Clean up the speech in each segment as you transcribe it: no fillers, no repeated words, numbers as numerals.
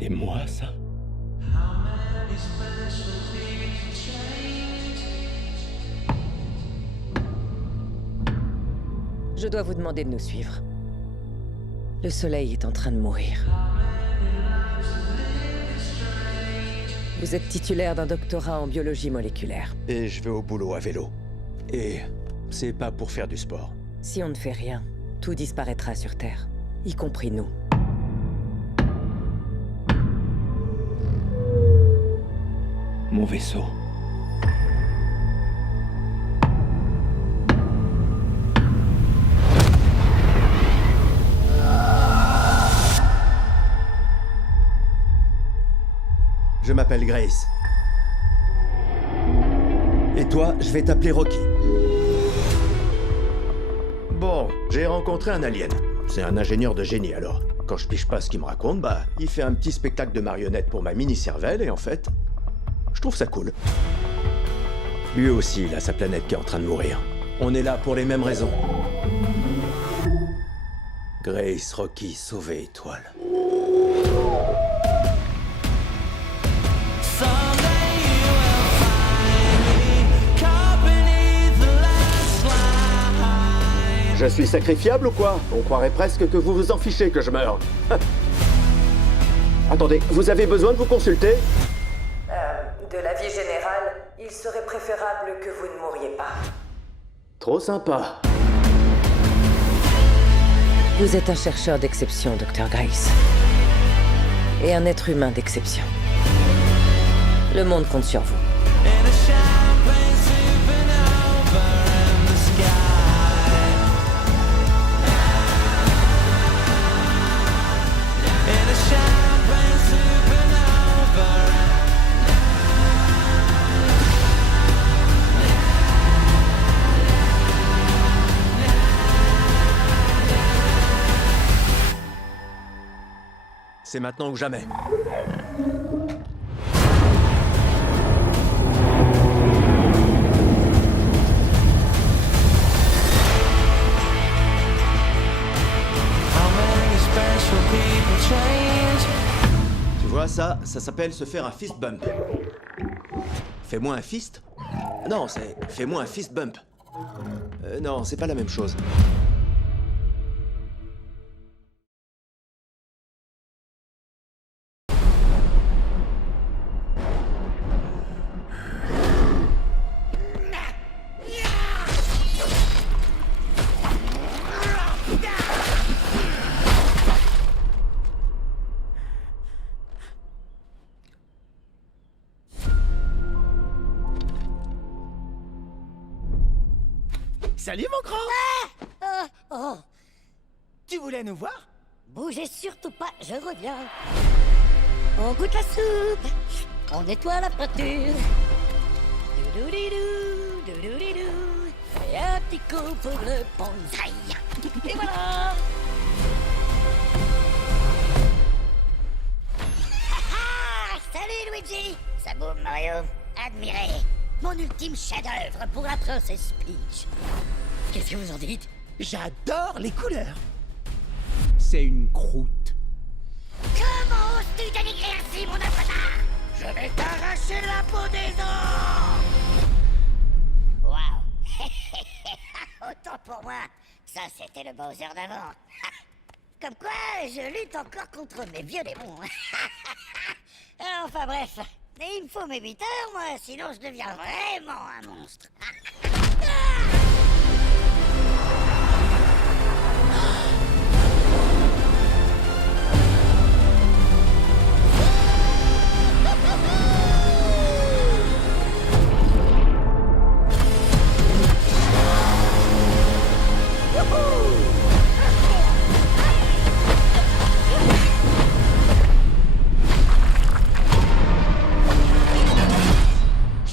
C'est moi, ça? Je dois vous demander de nous suivre. Le soleil est en train de mourir. Vous êtes titulaire d'un doctorat en biologie moléculaire. Et je vais au boulot à vélo. Et c'est pas pour faire du sport. Si on ne fait rien, tout disparaîtra sur Terre, y compris nous. Mon vaisseau. Je m'appelle Grace. Et toi, je vais t'appeler Rocky. Bon, j'ai rencontré un alien. C'est un ingénieur de génie alors. Quand je piche pas ce qu'il me raconte, il fait un petit spectacle de marionnettes pour ma mini-cervelle et en fait, je trouve ça cool. Lui aussi, il a sa planète qui est en train de mourir. On est là pour les mêmes raisons. Grace, Rocky, sauver étoile. Je suis sacrifiable ou quoi? On croirait presque que vous vous en fichez que je meure. Attendez, vous avez besoin de vous consulter? De l'avis général, il serait préférable que vous ne mouriez pas. Trop sympa. Vous êtes un chercheur d'exception, Dr. Grace. Et un être humain d'exception. Le monde compte sur vous. C'est maintenant ou jamais. Tu vois, ça s'appelle se faire un fist bump. Fais-moi un fist? Non, c'est fais-moi un fist bump. Non, c'est pas la même chose. Salut mon grand! Oh, Tu voulais nous voir? bougez surtout pas, je reviens. On goûte la soupe, on nettoie la peinture. Doudoudidou, doudoudidou. Et un petit coup pour le bonsaï. Et voilà! Salut Luigi! Ça boum Mario, admirez! Mon ultime chef-d'œuvre pour la princesse Peach. Qu'est-ce que vous en dites? J'adore les couleurs. C'est une croûte. Comment oses-tu dénigrer ainsi mon avatar? Je vais t'arracher la peau des os! Waouh! Autant pour moi, ça c'était le Bowser d'avant. Comme quoi, je lutte encore contre mes vieux démons. Enfin bref, il me faut mes 8 heures, moi, sinon je deviens vraiment un monstre.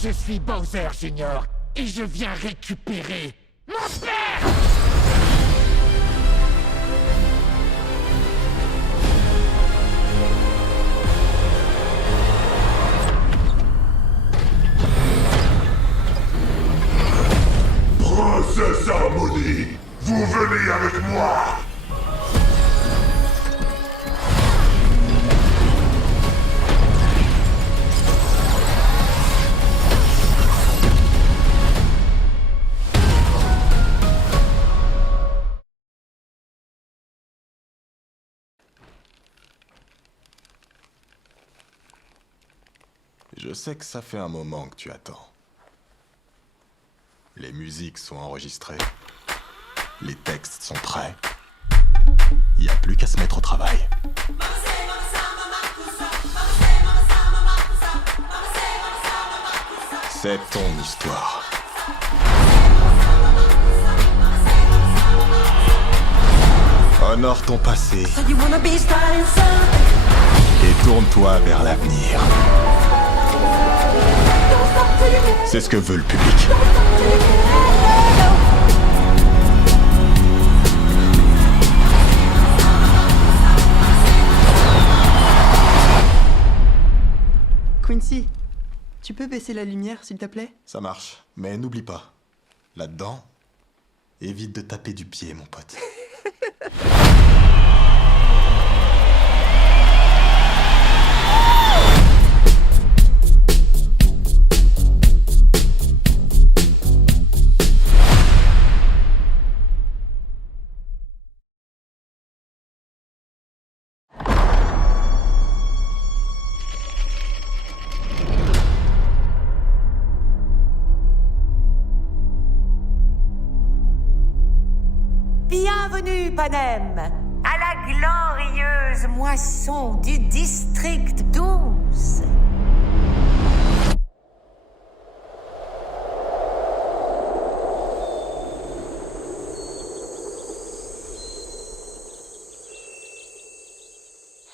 Je suis Bowser Junior et je viens récupérer mon père! Princesse Harmonie, vous venez avec moi! Je sais que ça fait un moment que tu attends. Les musiques sont enregistrées. Les textes sont prêts. Y a plus qu'à se mettre au travail. C'est ton histoire. Honore ton passé et tourne-toi vers l'avenir. C'est ce que veut le public. Quincy, tu peux baisser la lumière, s'il te plaît? Ça marche, mais n'oublie pas, là-dedans, évite de taper du pied, mon pote. Bienvenue, Panem, à la glorieuse moisson du district 12.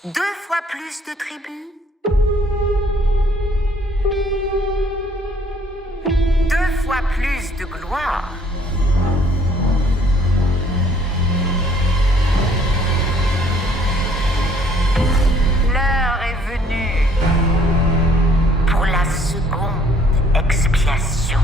Deux fois plus de tribus. Deux fois plus de gloire. L'heure est venue pour la seconde expiation.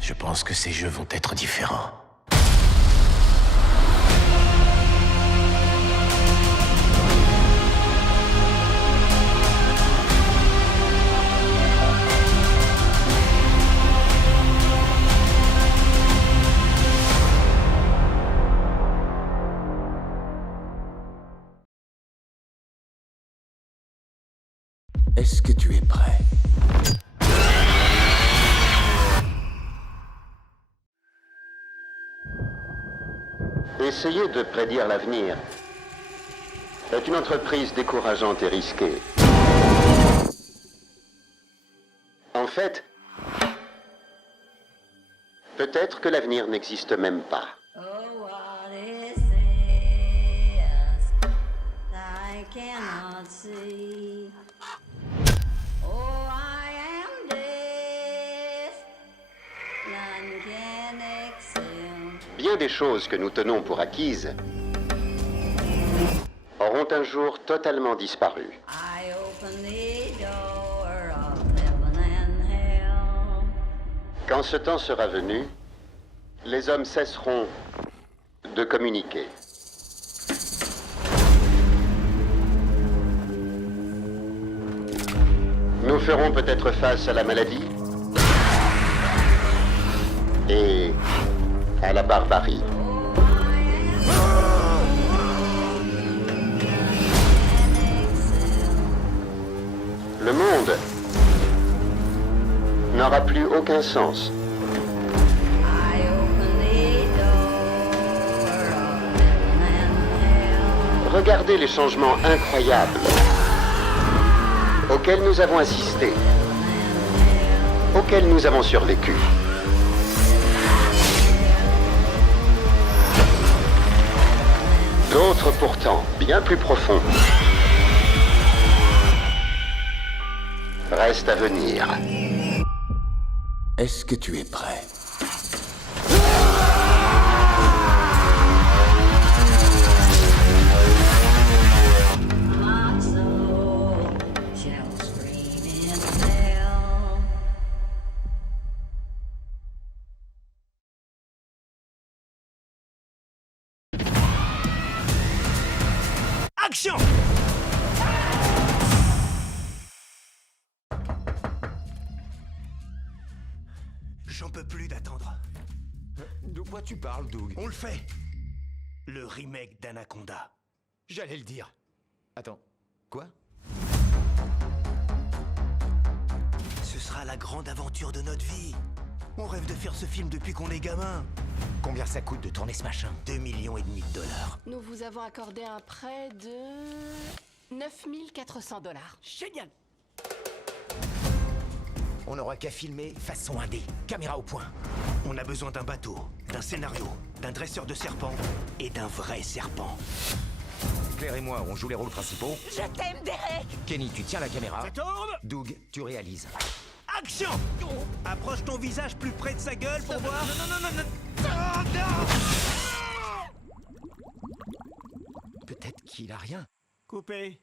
Je pense que ces jeux vont être différents. Est-ce que tu es prêt ? Essayer de prédire l'avenir est une entreprise décourageante et risquée. En fait, peut-être que l'avenir n'existe même pas. Oh, what is this? I cannot see. Oh, I am this. None can excel. Bien des choses que nous tenons pour acquises auront un jour totalement disparu. I open the door of heaven and hell. Quand ce temps sera venu, les hommes cesseront de communiquer. Nous ferons peut-être face à la maladie et à la barbarie. Le monde n'aura plus aucun sens. I open the door of heaven and hell. Regardez les changements incroyables auxquels nous avons assisté, auxquels nous avons survécu. D'autres pourtant, bien plus profonds, restent à venir. Est-ce que tu es prêt? Action! J'en peux plus d'attendre. De quoi tu parles, Doug? On le fait. Le remake d'Anaconda. J'allais le dire. Attends, quoi? Ce sera la grande aventure de notre vie. On rêve de faire ce film depuis qu'on est gamin. Combien ça coûte de tourner ce machin? 2,5 millions $. Nous vous avons accordé un prêt de 9 400 $. Génial! On n'aura qu'à filmer façon indé, caméra au point. On a besoin d'un bateau, d'un scénario, d'un dresseur de serpents et d'un vrai serpent. Claire et moi, on joue les rôles principaux. Je t'aime, Derek. Kenny, tu tiens la caméra. Ça tourne! Doug, tu réalises. Action! Approche ton visage plus près de sa gueule pour voir. Peut-être qu'il a rien. Coupé.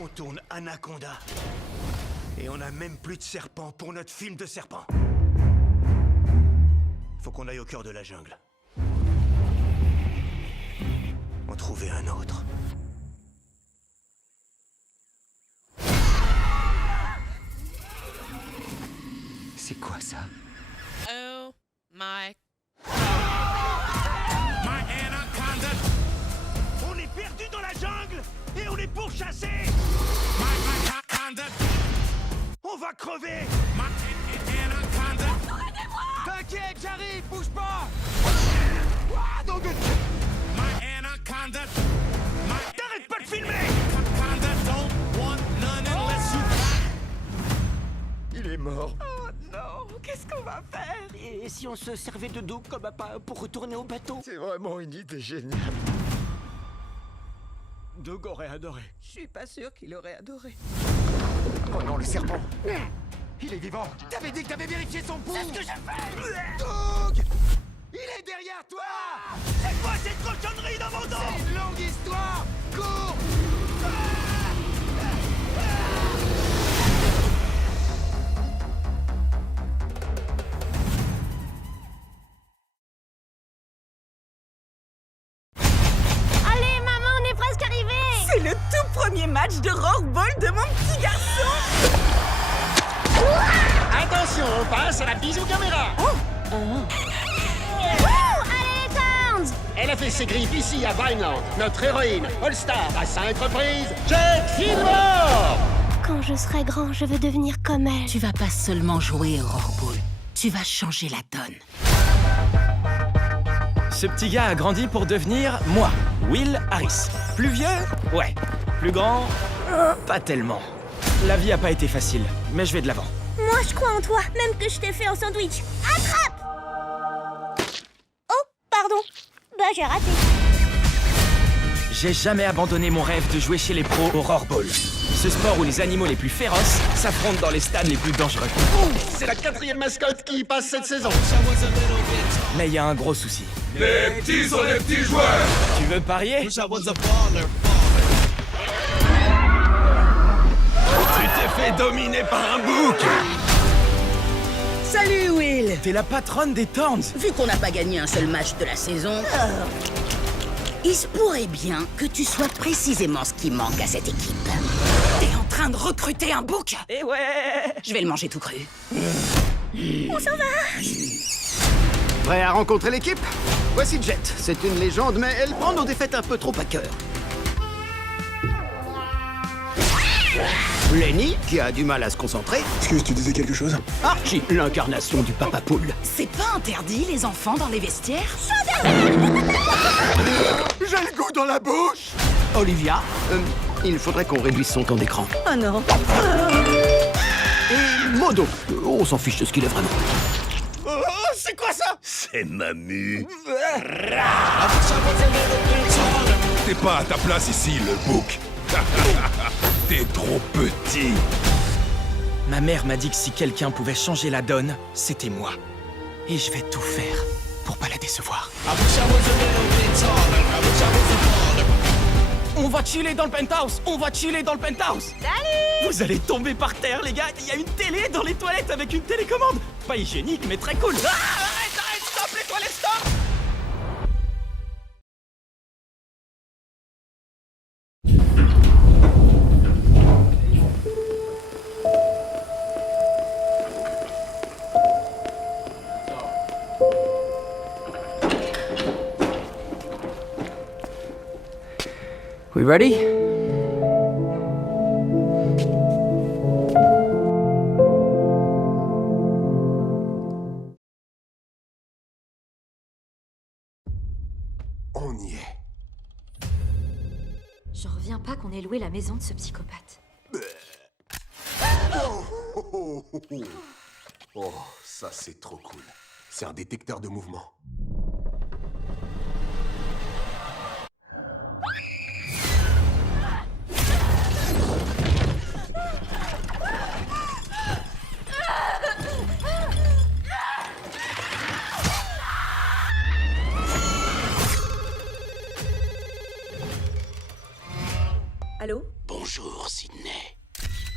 On tourne Anaconda. Et on a même plus de serpents pour notre film de serpent. Faut qu'on aille au cœur de la jungle. En trouver un autre. C'est quoi ça? Oh my. On est perdu dans la jungle et on est pourchassé. On va crever. T'inquiète, j'arrive, bouge pas. T'arrêtes pas de filmer. Il est mort. Oh non, qu'est-ce qu'on va faire? Et si on se servait de Doug comme appât pour retourner au bateau? C'est vraiment une idée géniale. Doug aurait adoré. Je suis pas sûr qu'il aurait adoré. Oh non, le serpent. Il est vivant. T'avais dit que t'avais vérifié son pouls. C'est ce que j'ai fait. Doug! Il est derrière toi. C'est quoi cette cochonnerie dans mon dos? C'est une longue histoire. Cours! Allez, maman, on est presque arrivés! C'est le tout premier match de rollball de mon petit garçon. Attention, on passe à la bisou caméra. Allez, les Towns! Elle a fait ses griffes ici à Vineland. Notre héroïne, All-Star à 5 reprises, Jake Gyllenhaal. Quand je serai grand, je veux devenir comme elle. Tu vas pas seulement jouer au rollball, tu vas changer la donne. Ce petit gars a grandi pour devenir moi, Will Harris. Plus vieux? Ouais. Plus grand? Pas tellement. La vie a pas été facile, mais je vais de l'avant. Moi, je crois en toi, même que je t'ai fait en sandwich. Attrape! Oh, pardon. Bah, j'ai raté. J'ai jamais abandonné mon rêve de jouer chez les pros au rollball. Ce sport où les animaux les plus féroces s'affrontent dans les stades les plus dangereux. C'est la 4e mascotte qui y passe cette saison. Mais il y a un gros souci. Les petits sont les petits joueurs. Tu veux parier? Tu t'es fait dominer par un bouc. Salut Will. T'es la patronne des Thorns. Vu qu'on n'a pas gagné un seul match de la saison, il se pourrait bien que tu sois précisément ce qui manque à cette équipe. T'es en train de recruter un bouc? Eh ouais. Je vais le manger tout cru. On s'en va! Prêt à rencontrer l'équipe? Voici Jet. C'est une légende, mais elle prend nos défaites un peu trop à cœur. Lenny, qui a du mal à se concentrer. Excuse, tu disais quelque chose? Archie, l'incarnation du papa poule. C'est pas interdit, les enfants, dans les vestiaires? J'ai le goût dans la bouche. Olivia, il faudrait qu'on réduise son temps d'écran. Oh non. Et Modo, on s'en fiche de ce qu'il est vraiment. Oh, C'est quoi ça? C'est Mamu. T'es pas à ta place ici, le bouc. T'es trop petit. Ma mère m'a dit que si quelqu'un pouvait changer la donne, c'était moi. Et je vais tout faire pour pas la décevoir. On va chiller dans le penthouse! On va chiller dans le penthouse! Salut! Vous allez tomber par terre, les gars! Il y a une télé dans les toilettes avec une télécommande! Pas hygiénique, mais très cool! Ah, arrête, stop, les toilettes, stop! We ready? On y est. J'en reviens pas qu'on ait loué la maison de ce psychopathe. Oh, ça c'est trop cool. C'est un détecteur de mouvement. Allô? Bonjour, Sydney.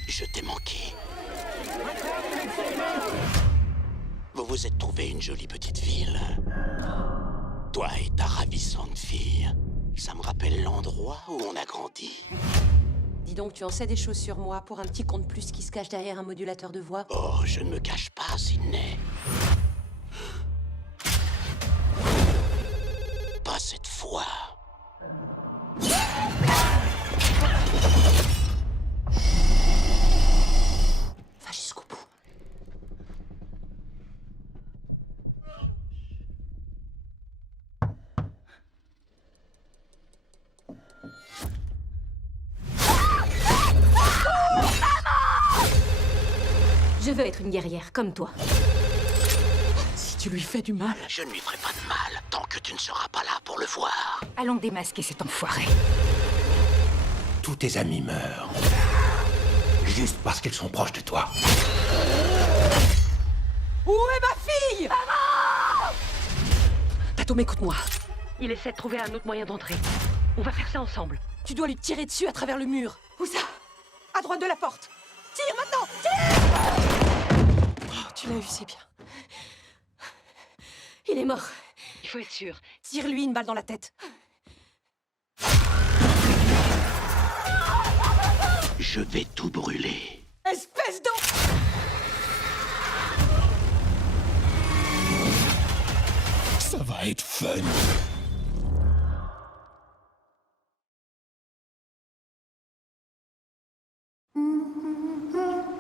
Je t'ai manqué. Vous vous êtes trouvé une jolie petite ville. Toi et ta ravissante fille. Ça me rappelle l'endroit où on a grandi. Dis donc, tu en sais des choses sur moi pour un petit con de plus qui se cache derrière un modulateur de voix? Oh, je ne me cache pas, Sydney. Pas cette fois. Va jusqu'au bout. Je veux être une guerrière, comme toi. Si tu lui fais du mal... Je ne lui ferai pas de mal tant que tu ne seras pas là pour le voir. Allons démasquer cet enfoiré. Tous tes amis meurent. Juste parce qu'ils sont proches de toi. Où est ma fille? Maman! Tatom, écoute-moi. Il essaie de trouver un autre moyen d'entrer. On va faire ça ensemble. Tu dois lui tirer dessus à travers le mur. Où ça? À droite de la porte. Tire maintenant! Tire! Oh, tu l'as eu, c'est bien. Il est mort. Il faut être sûr. Tire-lui une balle dans la tête. Je vais tout brûler. Espèce d'en... Ça va être fun.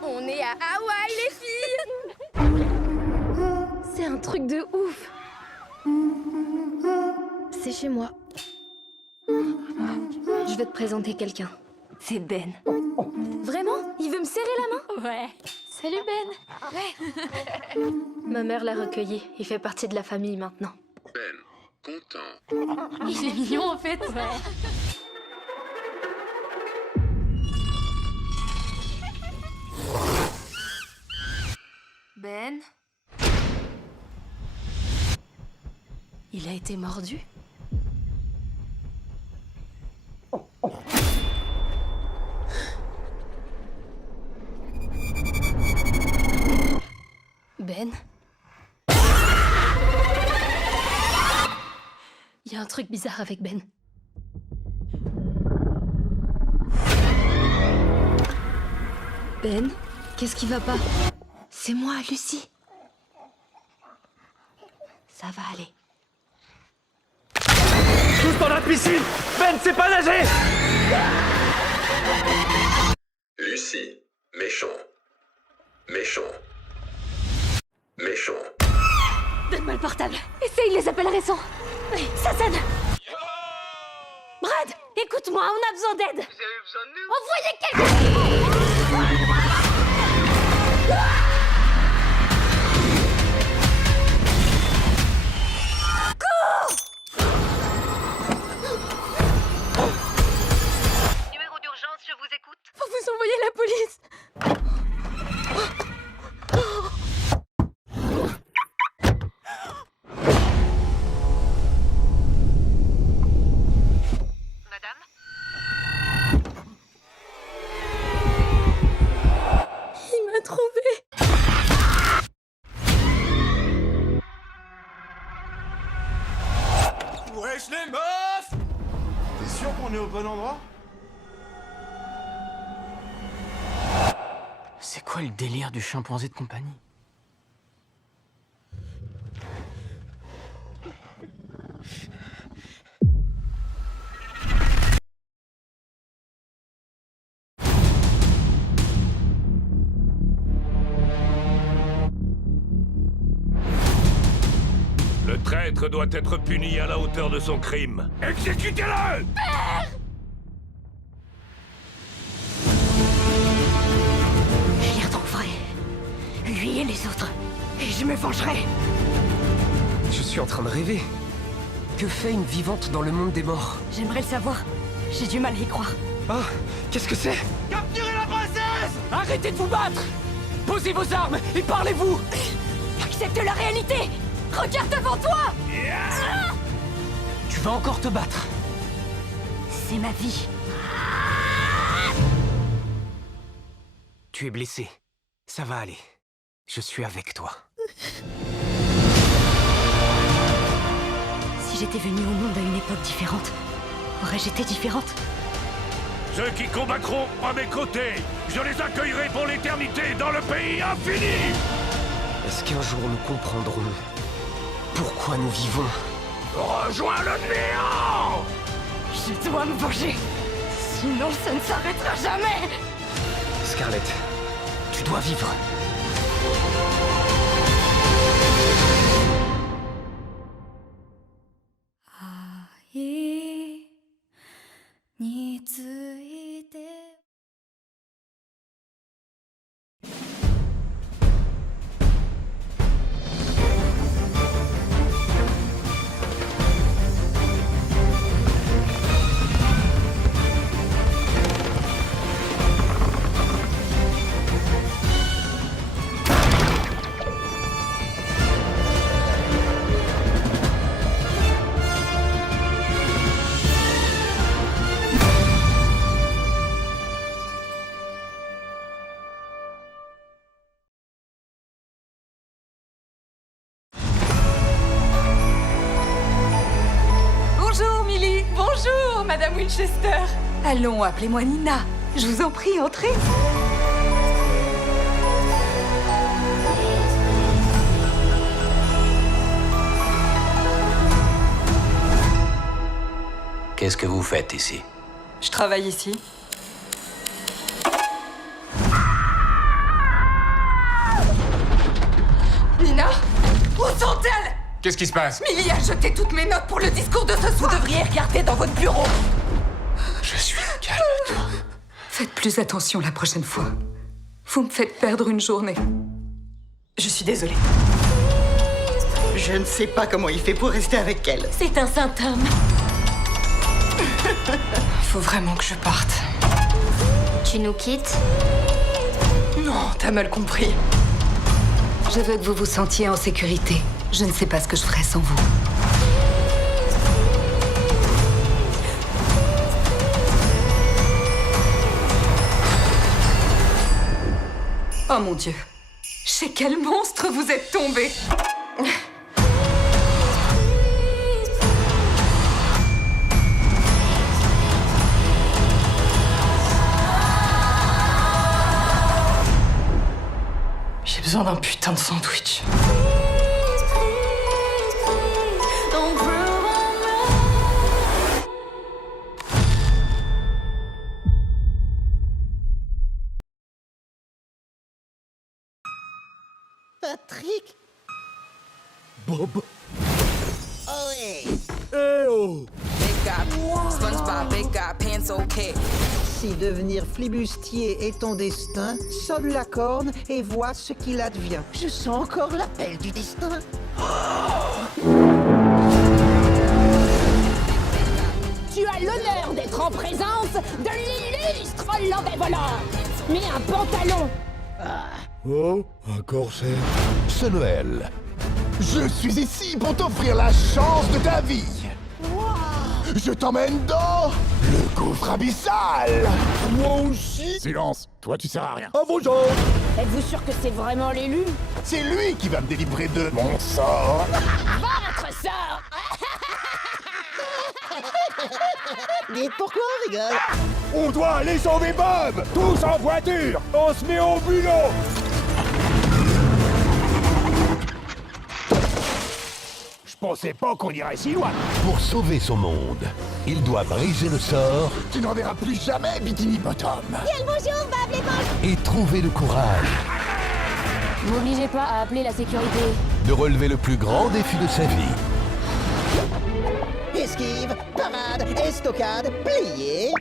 On est à Hawaï, les filles! C'est un truc de ouf! C'est chez moi. Je vais te présenter quelqu'un. C'est Ben. Vraiment? Il veut me serrer la main? Ouais. Salut Ben. Ouais. Ma mère l'a recueilli. Il fait partie de la famille maintenant. Ben, content. Il est mignon en fait. Ouais. Ben? Il a été mordu? Ben? Il y a un truc bizarre avec Ben. Ben? Qu'est-ce qui va pas? C'est moi, Lucie. Ça va aller. Tous dans la piscine! Ben, c'est pas nager! Lucie, méchant. Méchant. Méchant. Donne-moi le portable. Essaye les appels récents. Oui, ça sonne. Brad, écoute-moi, on a besoin d'aide. Vous avez besoin de nous? Envoyez quelqu'un! Wesh les meufs! T'es sûr qu'on est au bon endroit? C'est quoi le délire du chimpanzé de compagnie? Le traître doit être puni à la hauteur de son crime. Exécutez-le! Je les retrouverai. Lui et les autres. Et je me vengerai. Je suis en train de rêver. Que fait une vivante dans le monde des morts? J'aimerais le savoir. J'ai du mal à y croire. Ah, qu'est-ce que c'est? Capturez la princesse! Arrêtez de vous battre! Posez vos armes et parlez-vous! Accepte la réalité! Regarde devant toi! Tu vas encore te battre. C'est ma vie. Tu es blessé. Ça va aller. Je suis avec toi. Si j'étais venue au monde à une époque différente, aurais-je été différente? Ceux qui combattront à mes côtés, je les accueillerai pour l'éternité dans le pays infini! Est-ce qu'un jour nous comprendrons pourquoi nous vivons? Rejoins le néant! Je dois me venger. Sinon, ça ne s'arrêtera jamais. Scarlett, tu dois vivre. Bonjour, Millie. Bonjour, Madame Winchester. Allons, appelez-moi Nina. Je vous en prie, entrez. Qu'est-ce que vous faites ici? Je travaille ici. Nina, où sont-elles? Qu'est-ce qui se passe? Millie a jeté toutes mes notes pour le discours de ce soir. Vous devriez regarder dans votre bureau. Je suis calme. Faites plus attention la prochaine fois. Vous me faites perdre une journée. Je suis désolée. Je ne sais pas comment il fait pour rester avec elle. C'est un saint homme. Faut vraiment que je parte. Tu nous quittes? Non, t'as mal compris. Je veux que vous vous sentiez en sécurité. Je ne sais pas ce que je ferais sans vous. Oh mon Dieu. Chez quel monstre vous êtes tombé? J'ai besoin d'un putain de sandwich. Patrick? Bob? Oh ouais. Eh oh! Si devenir flibustier est ton destin, sonne la corne et vois ce qu'il advient. Je sens encore l'appel du destin. Tu as l'honneur d'être en présence de l'illustre Lambert-Volant. Mais un pantalon. Oh, un corset. Ce Noël, je suis ici pour t'offrir la chance de ta vie. Je t'emmène dans le gouffre abyssal. Moi aussi. Silence, toi tu sers à rien. À vos gens. Êtes-vous sûr que c'est vraiment l'élu? C'est lui qui va me délivrer de mon sort. Votre sort. Dites pourquoi on rigole? On doit aller sauver Bob! Tous en voiture! On se met au bulot! Je pensais pas qu'on irait si loin! Pour sauver son monde, il doit briser le sort. Tu n'en verras plus jamais, Bikini Bottom! Bien le bonjour, Bob l'éponge! Et trouver le courage N'obligez pas à appeler la sécurité. de relever le plus grand défi de sa vie. Esquive, parade, estocade, plié.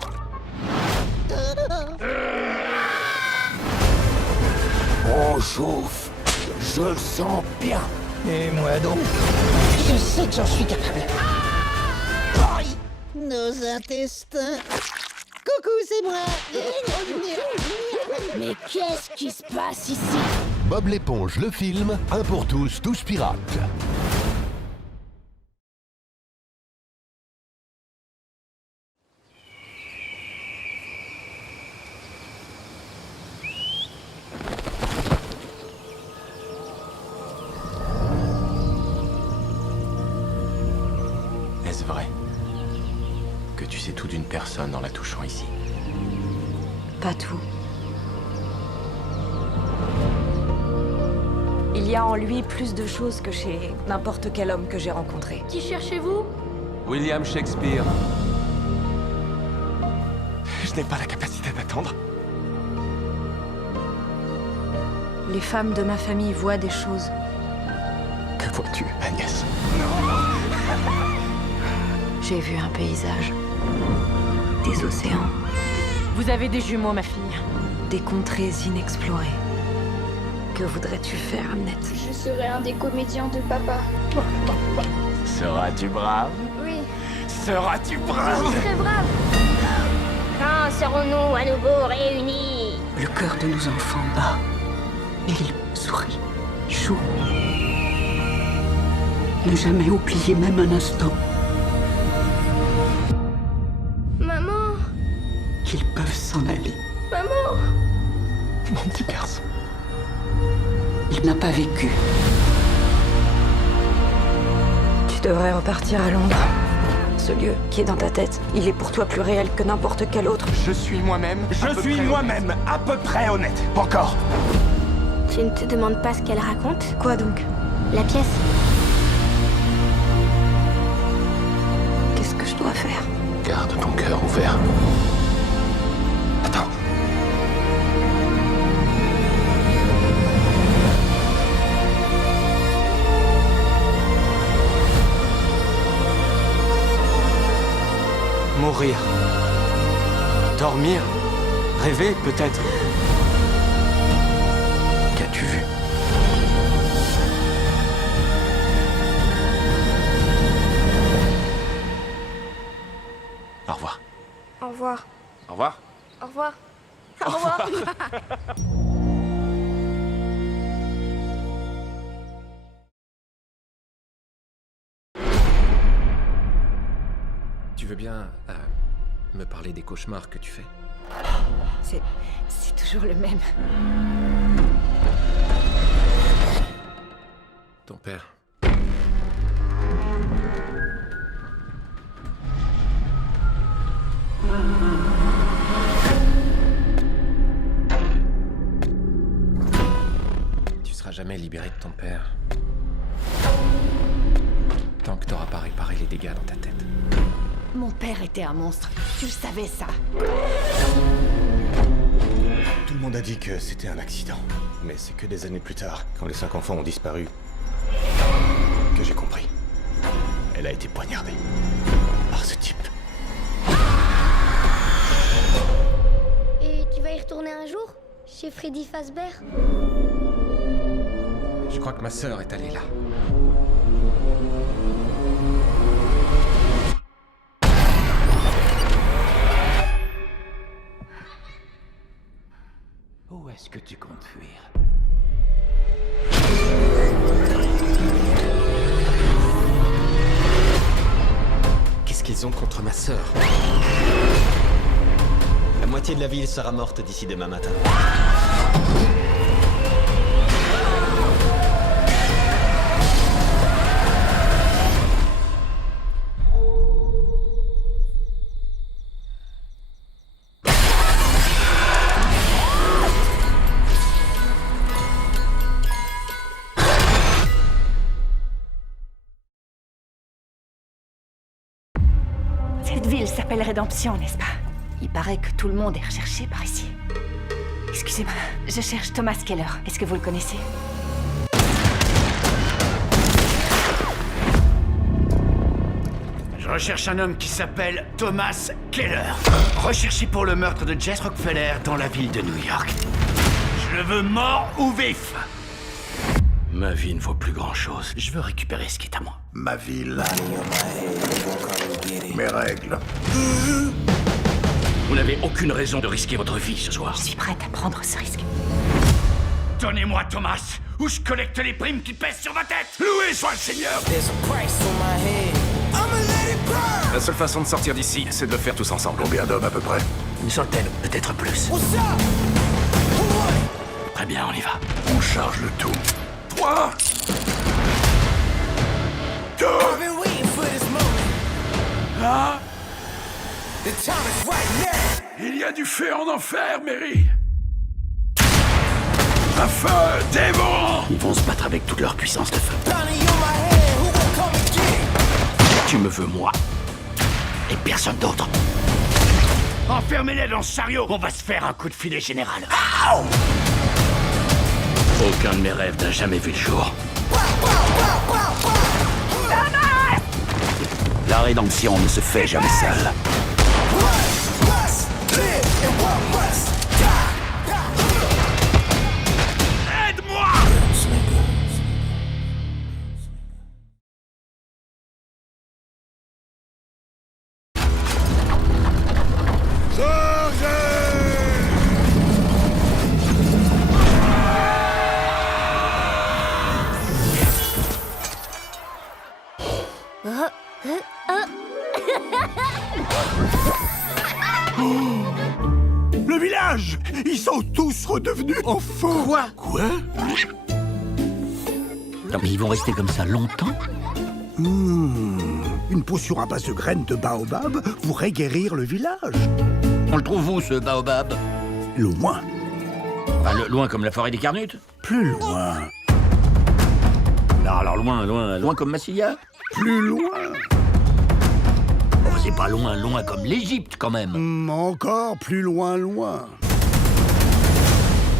On chauffe. Je le sens bien. Et moi donc? Je sais que j'en suis capable. Nos intestins. Coucou, c'est moi. Mais qu'est-ce qui se passe ici? Bob l'éponge, le film, un pour tous, tous pirates. Est-ce vrai que tu sais tout d'une personne en la touchant ici? Pas tout. Il y a en lui plus de choses que chez n'importe quel homme que j'ai rencontré. Qui cherchez-vous? William Shakespeare. Je n'ai pas la capacité d'attendre. Les femmes de ma famille voient des choses. Que vois-tu, Agnès? J'ai vu un paysage. Des océans. Vous avez des jumeaux, ma fille. Des contrées inexplorées. Que voudrais-tu faire, Amnette? Je serai un des comédiens de papa. Seras-tu brave? Oui. Seras-tu brave? Je serai brave. Quand serons-nous à nouveau réunis? Le cœur de nos enfants bat. Il sourit, joue. Ne jamais oublier même un instant Maman. qu'ils peuvent s'en aller. Maman. Mon petit garçon. Il n'a pas vécu. Tu devrais repartir à Londres. Ce lieu qui est dans ta tête, il est pour toi plus réel que n'importe quel autre. Je suis moi-même. Je suis moi-même, à peu près honnête. Encore. Tu ne te demandes pas ce qu'elle raconte? Quoi donc? La pièce. Qu'est-ce que je dois faire? Garde ton cœur ouvert. Attends. Mourir. Dormir. Rêver, peut-être. Qu'as-tu vu? Au revoir. Au revoir. Au revoir. Au revoir. Au revoir. Tu veux bien me parler des cauchemars que tu fais? C'est toujours le même. Ton père. Tu seras jamais libéré de ton père. Tant que t'auras pas réparé les dégâts dans ta tête. Mon père était un monstre. Tu le savais, ça. Tout le monde a dit que c'était un accident. Mais c'est que des années plus tard, quand les 5 enfants ont disparu, que j'ai compris. Elle a été poignardée par ce type. Et tu vas y retourner un jour? Chez Freddy Fazbear? Je crois que ma sœur est allée là. Où est-ce que tu comptes fuir? Qu'est-ce qu'ils ont contre ma sœur? La moitié de la ville sera morte d'ici demain matin. s'appelle Rédemption, n'est-ce pas? Il paraît que tout le monde est recherché par ici. Excusez-moi, je cherche Thomas Keller. Est-ce que vous le connaissez? Je recherche un homme qui s'appelle Thomas Keller. Recherché pour le meurtre de Jess Rockefeller dans la ville de New York. Je le veux mort ou vif. Ma vie ne vaut plus grand-chose. Je veux récupérer ce qui est à moi. Ma ville. Mes règles. Vous n'avez aucune raison de risquer votre vie ce soir. Je suis prête à prendre ce risque. Donnez-moi Thomas, ou je collecte les primes qui pèsent sur ma tête. Loué soit le Seigneur. La seule façon de sortir d'ici, c'est de le faire tous ensemble. Combien d'hommes à peu près? Une centaine, peut-être plus. Très bien, on y va. On charge le tout. 3, 2. Là, il y a du feu en enfer, Mary. Un feu dévorant. Ils vont se battre avec toute leur puissance de feu. Tu me veux, moi. Et personne d'autre. Enfermez-les dans ce chariot. On va se faire un coup de filet général. Aucun de mes rêves n'a jamais vu le jour. La rédemption ne se fait jamais seule. Aide-moi! Le village! Ils sont tous redevenus enfants! Quoi? Non mais ils vont rester comme ça longtemps? Une potion à base de graines de baobab pourrait guérir le village. On le trouve où, ce baobab? Loin. Enfin, loin comme la forêt des Carnutes? Plus loin. Non, alors loin comme Massilia? Plus loin. Oh, c'est pas loin comme l'Égypte, quand même. Encore plus loin.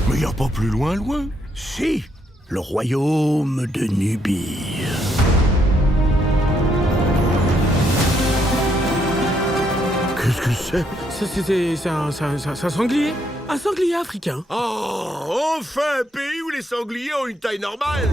Mais y a pas plus loin. Si, le royaume de Nubie. Qu'est-ce que c'est? C'est un sanglier. Un sanglier africain. Oh, enfin un pays où les sangliers ont une taille normale.